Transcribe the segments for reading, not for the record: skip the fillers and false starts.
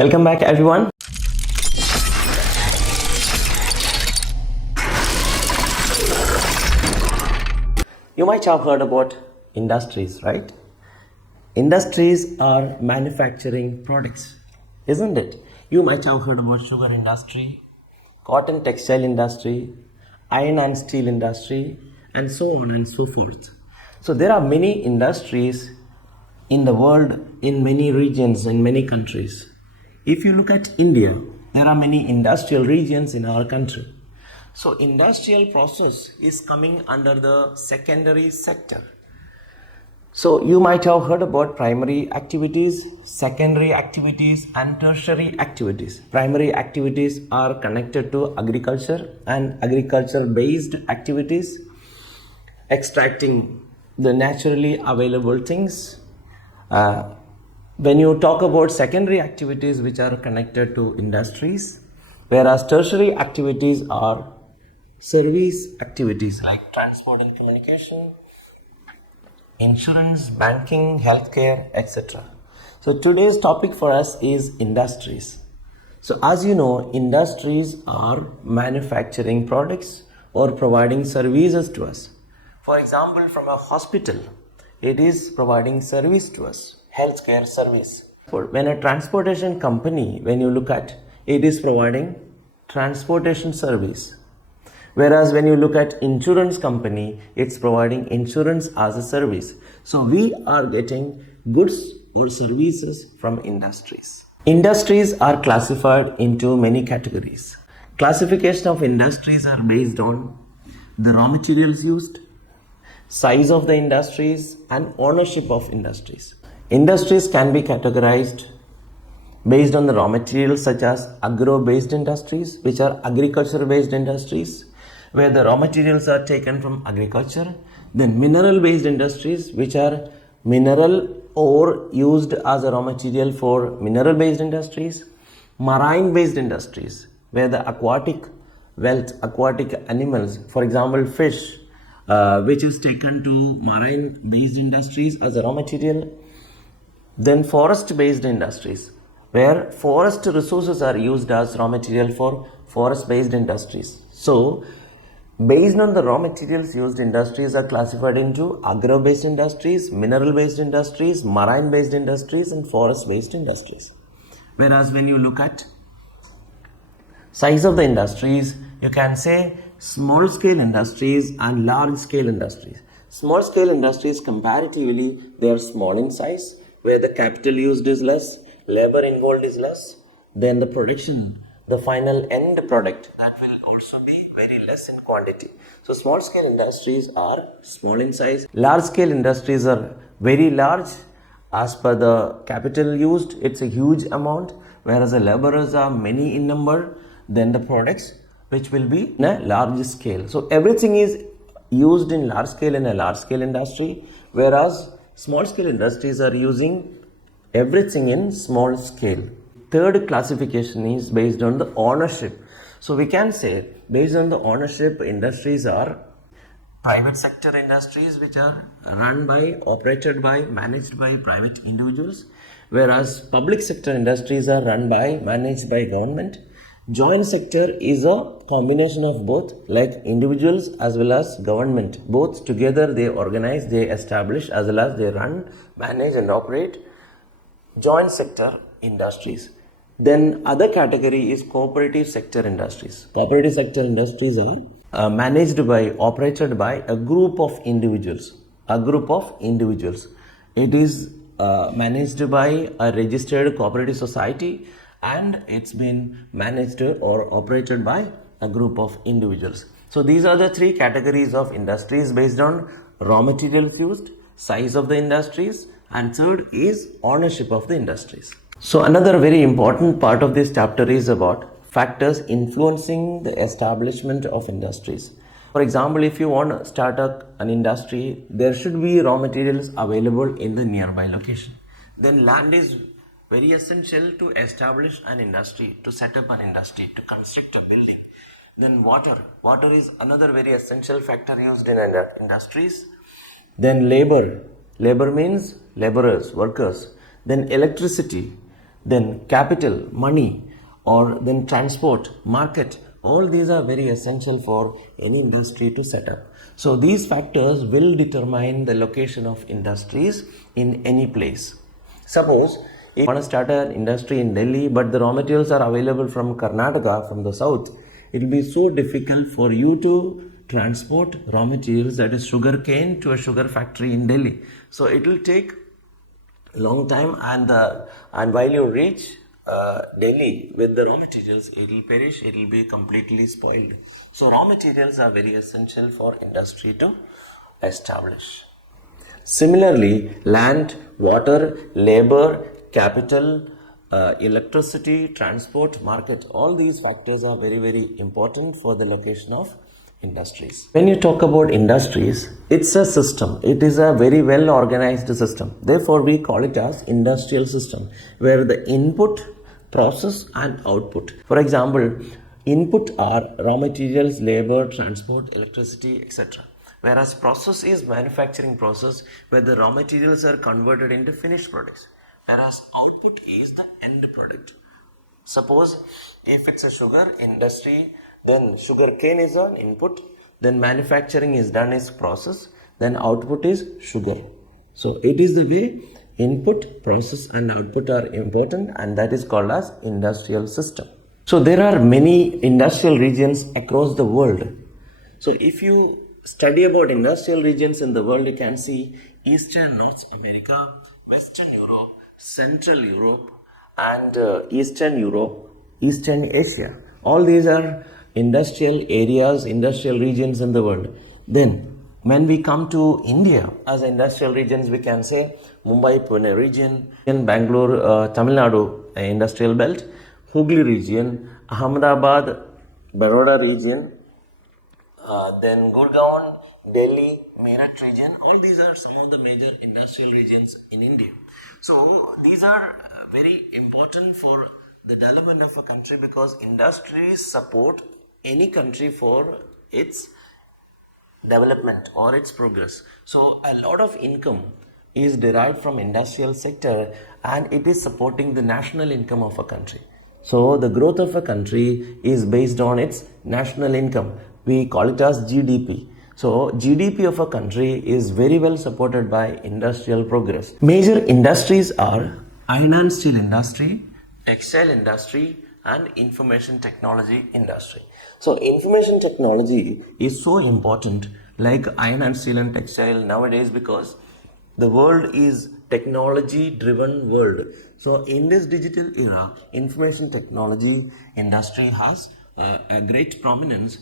Welcome back, everyone. You might have heard about industries, right? Industries are manufacturing products, isn't it? You might have heard about sugar industry, cotton textile industry, iron and steel industry, and so on and so forth. So there are many industries in the world, in many regions, in many countries. If you look at India, there are many industrial regions in our country. So industrial process is coming under the secondary sector. So you might have heard about primary activities, secondary activities, and tertiary activities. Primary activities are connected to agriculture and agriculture based activities, extracting the naturally available things. When you talk about secondary activities which are connected to industries, whereas tertiary activities are service activities like transport and communication, insurance, banking, healthcare, etc. So today's topic for us is industries. So as you know, industries are manufacturing products or providing services to us. For example, from a hospital, it is providing service to us, healthcare service. When a transportation company, when you look at, it is providing transportation service. Whereas when you look at insurance company, it's providing insurance as a service. So we are getting goods or services from industries. Industries are classified into many categories. Classification of industries are based on the raw materials used, size of the industries, and ownership of industries. Industries can be categorized based on the raw materials such as agro-based industries, which are agriculture-based industries, where the raw materials are taken from agriculture. Then mineral-based industries, which are mineral ore used as a raw material for mineral-based industries. Marine-based industries, where the aquatic animals, for example fish, which is taken to marine-based industries as a raw material. Then forest-based industries, where forest resources are used as raw material for forest-based industries. So, based on the raw materials used, industries are classified into agro-based industries, mineral-based industries, marine-based industries, and forest-based industries. Whereas when you look at size of the industries, you can say small-scale industries and large-scale industries. Small-scale industries, comparatively, they are small in size, where the capital used is less, labor involved is less, then the production, the final end product, that will also be very less in quantity. So small scale industries are small in size. Large scale industries are very large. As per the capital used, it's a huge amount, whereas the laborers are many in number than the products, which will be in a large scale. So everything is used in large scale in a large scale industry, whereas small scale industries are using everything in small scale. Third classification is based on the ownership. So we can say, based on the ownership, industries are private sector industries which are run by, operated by, managed by private individuals, whereas public sector industries are run by, managed by government. Joint sector is a combination of both, like individuals as well as government. Both together they organize, they establish, as well as they run, manage and operate joint sector industries. Then other category is cooperative sector industries. Cooperative sector industries are managed by, operated by a group of individuals. It is managed by a registered cooperative society, and it's been managed or operated by a group of individuals. So these are the three categories of industries based on raw materials used, size of the industries, and third is ownership of the industries. So another very important part of this chapter is about factors influencing the establishment of industries. For example, if you want to start an industry, there should be raw materials available in the nearby location. Then land is very essential to establish an industry, to set up an industry, to construct a building. Then water is another very essential factor used in industries. Then labor means laborers, workers. Then electricity, then capital, money, or then transport, market. All these are very essential for any industry to set up. So these factors will determine the location of industries in any place. Suppose if you want to start an industry in Delhi, but the raw materials are available from Karnataka, from the south, it will be so difficult for you to transport raw materials, that is sugar cane, to a sugar factory in Delhi. So it will take long time, and while you reach Delhi with the raw materials, it will perish, it will be completely spoiled. So raw materials are very essential for industry to establish. Similarly, land, water, labor, capital, electricity, transport, market, all these factors are very, very important for the location of industries. When you talk about industries, it's a system. It is a very well organized system. Therefore, we call it as industrial system, where the input, process and output. For example, input are raw materials, labor, transport, electricity, etc. Whereas process is manufacturing process, where the raw materials are converted into finished products. Whereas output is the end product. Suppose if it's a sugar industry, then sugar cane is an input, then manufacturing is done as process, then output is sugar. So it is the way input, process and output are important, and that is called as industrial system. So there are many industrial regions across the world. So if you study about industrial regions in the world, you can see Eastern North America, Western Europe, Central Europe and Eastern Europe, Eastern Asia. All these are industrial areas, industrial regions in the world. Then when we come to India as industrial regions, we can say Mumbai, Pune region, in Bangalore, Tamil Nadu industrial belt, Hooghly region, Ahmedabad, Baroda region, then Gurgaon, Delhi, Meerut region. All these are some of the major industrial regions in India. So these are very important for the development of a country, because industries support any country for its development or its progress. So a lot of income is derived from industrial sector, and it is supporting the national income of a country. So the growth of a country is based on its national income. We call it as GDP. So GDP of a country is very well supported by industrial progress. Major industries are iron and steel industry, textile industry and information technology industry. So information technology is so important, like iron and steel and textile nowadays, because the world is technology driven world. So in this digital era, information technology industry has a great prominence.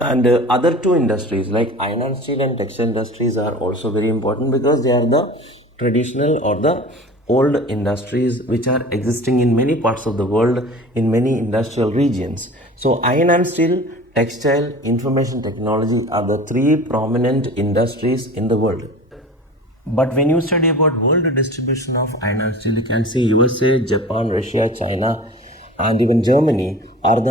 And other two industries like iron and steel and textile industries are also very important, because they are the traditional or the old industries which are existing in many parts of the world, in many industrial regions. So iron and steel, textile, information technology are the three prominent industries in the world. But when you study about world distribution of iron and steel, you can see USA, Japan, Russia, China and even Germany are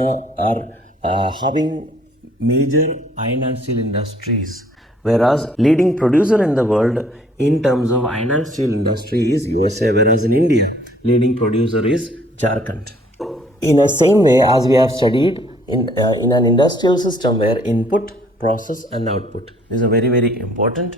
having major iron and steel industries, whereas leading producer in the world in terms of iron and steel industry is USA, whereas in India leading producer is Jharkhand. In the same way as we have studied in an industrial system where input, process and output is a very, very important.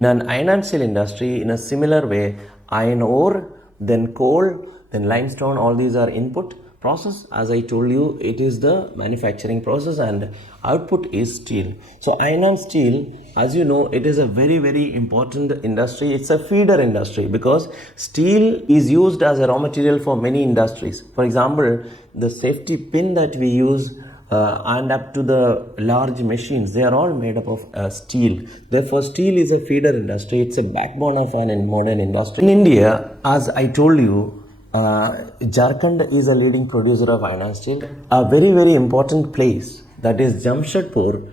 In an iron and steel industry, in a similar way, iron ore, then coal, then limestone, all these are input. Process, as I told you, it is the manufacturing process, and output is steel. So iron and steel, as you know, it is a very, very important industry. It's a feeder industry, because steel is used as a raw material for many industries. For example, the safety pin that we use and up to the large machines, they are all made up of steel. Therefore, steel is a feeder industry. It's a backbone of an modern industry. In India, as I told you, Jharkhand is a leading producer of iron and steel. A very, very important place, that is Jamshedpur,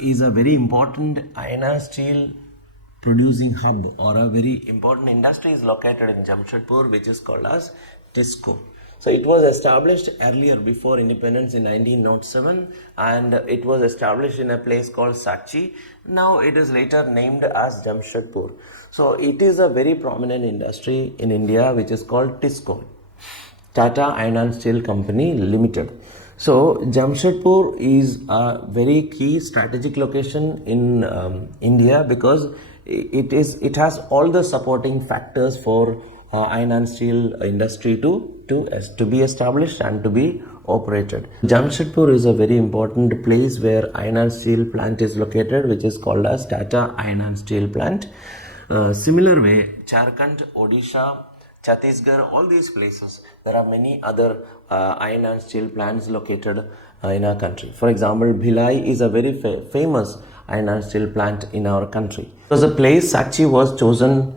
is a very important iron and steel producing hub, or a very important industry is located in Jamshedpur, which is called as TISCO. So it was established earlier before independence in 1907, and it was established in a place called Sachi. Now it is later named as Jamshedpur. So it is a very prominent industry in India which is called TISCO. Tata Iron and Steel Company Limited. So Jamshedpur is a very key strategic location in India because it has all the supporting factors for iron and steel industry to be established and to be operated. Jamshedpur is a very important place where iron and steel plant is located, which is called as Tata Iron and Steel Plant. Similar way, Jharkhand, Odisha, Chhattisgarh, all these places, there are many other iron and steel plants located in our country. For example, Bhilai is a very famous iron and steel plant in our country. It was a place Sakchi was chosen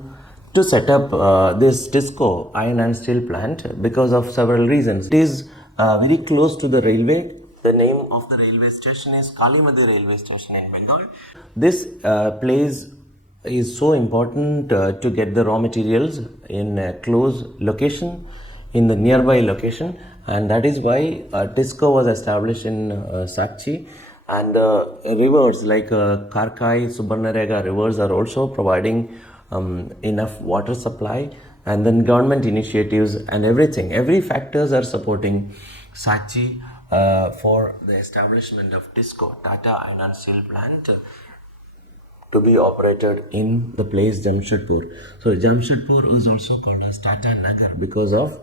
to set up this Tisco iron and steel plant because of several reasons. It is very close to the railway. The name of the railway station is Kalimadi railway station in Bengal. This place is so important to get the raw materials in a close location, in the nearby location, and that is why Tisco was established in Sakchi. And rivers like Karkai, Subarnarega rivers are also providing enough water supply, and then government initiatives and every factors are supporting Sakchi for the establishment of Tisco, Tata Iron and Steel Plant, to be operated in the place Jamshedpur. So Jamshedpur is also called as Tata Nagar because of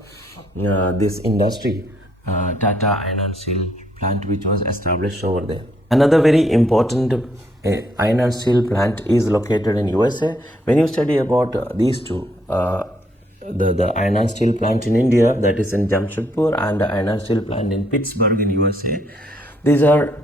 this industry, Tata Iron and Steel Plant, which was established over there. Another very important iron and steel plant is located in USA. When you study about these two, the iron and steel plant in India, that is in Jamshedpur, and the iron and steel plant in Pittsburgh in USA, these are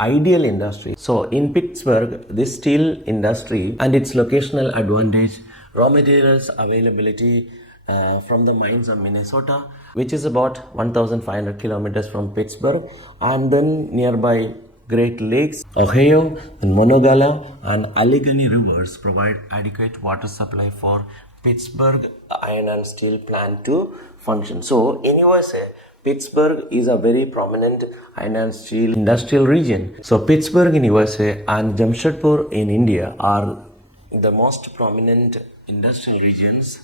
ideal industries. So in Pittsburgh, this steel industry and its locational advantage, raw materials availability from the mines of Minnesota, which is about 1,500 kilometers from Pittsburgh, and then nearby Great Lakes, Ohio, and Monongahela and Allegheny rivers provide adequate water supply for Pittsburgh iron and steel plant to function. So in USA, Pittsburgh is a very prominent iron and steel industrial region. So Pittsburgh in USA and Jamshedpur in India are the most prominent industrial regions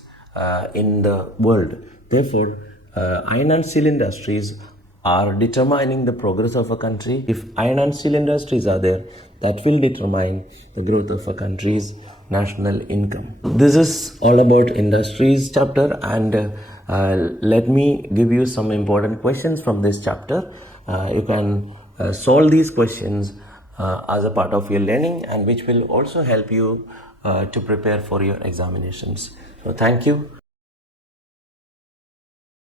in the world. Therefore, iron and steel industries are determining the progress of a country. If iron and steel industries are there, that will determine the growth of a country's national income. This is all about industries chapter, and let me give you some important questions from this chapter. You can solve these questions as a part of your learning, and which will also help you to prepare for your examinations. So thank you.